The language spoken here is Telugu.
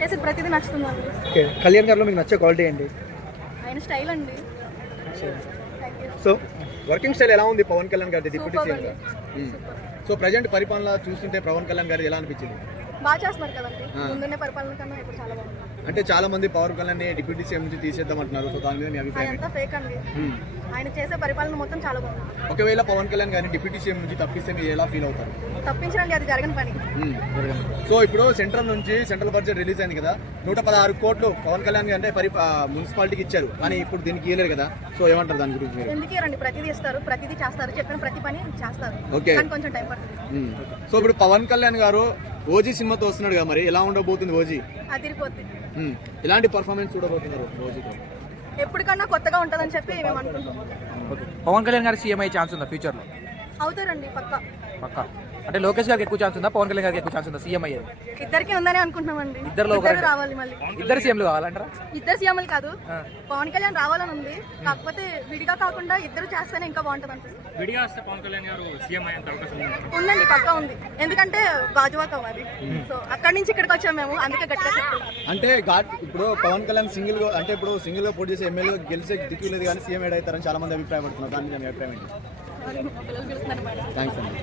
చేసేది ప్రతిదీ నచ్చుతుందండి. ఓకే, కళ్యాణ్ గారిలో మీకు నచ్చే క్వాలిటీ ఏంటి? ఆయన స్టైల్ అండి. సో వర్కింగ్ స్టైల్ ఎలా ఉంది పవన్ కళ్యాణ్ గారి డిప్యూటీ సూపర్ సీఎం అండి. గా? సో ప్రజెంట్ పరిపాలన చూస్తుంటే పవన్ కళ్యాణ్ గారి ఎలా అనిపించింది? బాగా చేస్తున్నారు కదండి. ముందున్న పరిపాలన కన్నా ఇప్పుడు చాలా బాగుంది. అంటే చాలా మంది పవన్ కళ్యాణ్ ని డిప్యూటీ సీఎం నుంచి తీసేద్దాం అంటున్నారు. సో దాని మీద మీ అభిప్రాయం అదంతా ఫేక్ అండి. ఆయన చేసే పరిపాలన మొత్తం చాలా బాగుంది. ఒకవేళ పవన్ కళ్యాణ్ గారిని డిప్యూటీ సీఎం నుంచి తప్పిస్తే మీరు ఎలా ఫీల్ అవుతారు? తప్పించడానికి అది జరగని పని. సో ఇప్పుడు సెంట్రల్ నుంచి సెంట్రల్ బడ్జెట్ రిలీజ్ అయింది కదా, 116 కోట్లు పవన్ కళ్యాణ్ గారు అంటే మున్సిపాలిటీకి ఇచ్చారు, కానీ ఇప్పుడు దీనికి ఇవ్వలేరు కదా. సో ఏమంటారు దాని గురించి మీరు? ఎందుకు రండి, ప్రతిదీ ఇస్తారు, ప్రతిదీ చేస్తారు, చెప్పిన ప్రతి పని చేస్తారు. ఓకే, కానీ కొంచెం టైం పడుతుంది. సో ఇప్పుడు పవన్ కళ్యాణ్ గారు ఓజీ సినిమాతో వస్తున్నాడు కదా, మరి ఎలా ఉండబోతుంది ఓజీ? అదిరిపోద్ది. ఎలాంటి పర్ఫార్మెన్స్ చూడబోతున్నారు ఓజీతో? ఎప్పటికన్నా కొత్తగా ఉంటుందని చెప్పి మేము అనుకుంటున్నాం. పవన్ కళ్యాణ్ గారు సీఎం అయ్యే ఛాన్స్ ఉందా ఫ్యూచర్ లో? అవుతారండి పక్కా. పక్కా. అంటే లోకేష్ గారికి ఎక్కువ ఛాన్స్ ఉందా, పవన్ కళ్యాణ్ గారికి ఎక్కువ ఛాన్స్ ఉందా సీఎం అయ్యేది? ఇద్దరికి ఉందని అనుకుంటున్నామండి. ఇద్దరు రావాలి, మళ్ళీ ఇద్దరు సీఎంలు కావాలంటారా? ఇద్దరు సీఎంలు కాదు, పవన్ కళ్యాణ్ రావాలని ఉంది. కాకపోతే విడిగా కాకుండా ఇద్దరు చేస్తేనే ఇంకా బాగుంటుంది అనిపిస్తుంది. విడిగా వస్తే పవన్ కళ్యాణ్ గారు సీఎం అయ్యేంత అవకాశం ఉందండి, పక్కా ఉంది. ఎందుకంటే గాజువాకం అది. సో అక్కడి నుంచి ఇక్కడికి వచ్చాము మేము, అందుకే గట్టిగా చెప్తున్నాం. అంటే ఇప్పుడు పవన్ కళ్యాణ్ సింగిల్ గా, అంటే ఇప్పుడు సింగిల్ గా పోటీ చేసే ఎమ్మెల్యే గెలిచే దిక్కు లేదు, కానీ సీఎం ఏడవుతారని చాలా మంది అభిప్రాయపడుతున్నారు. దాని మీద మీ అభిప్రాయం ఏంటి? పిల్లలు పిలుస్తున్నారు మేడం. థ్యాంక్స్ అండి.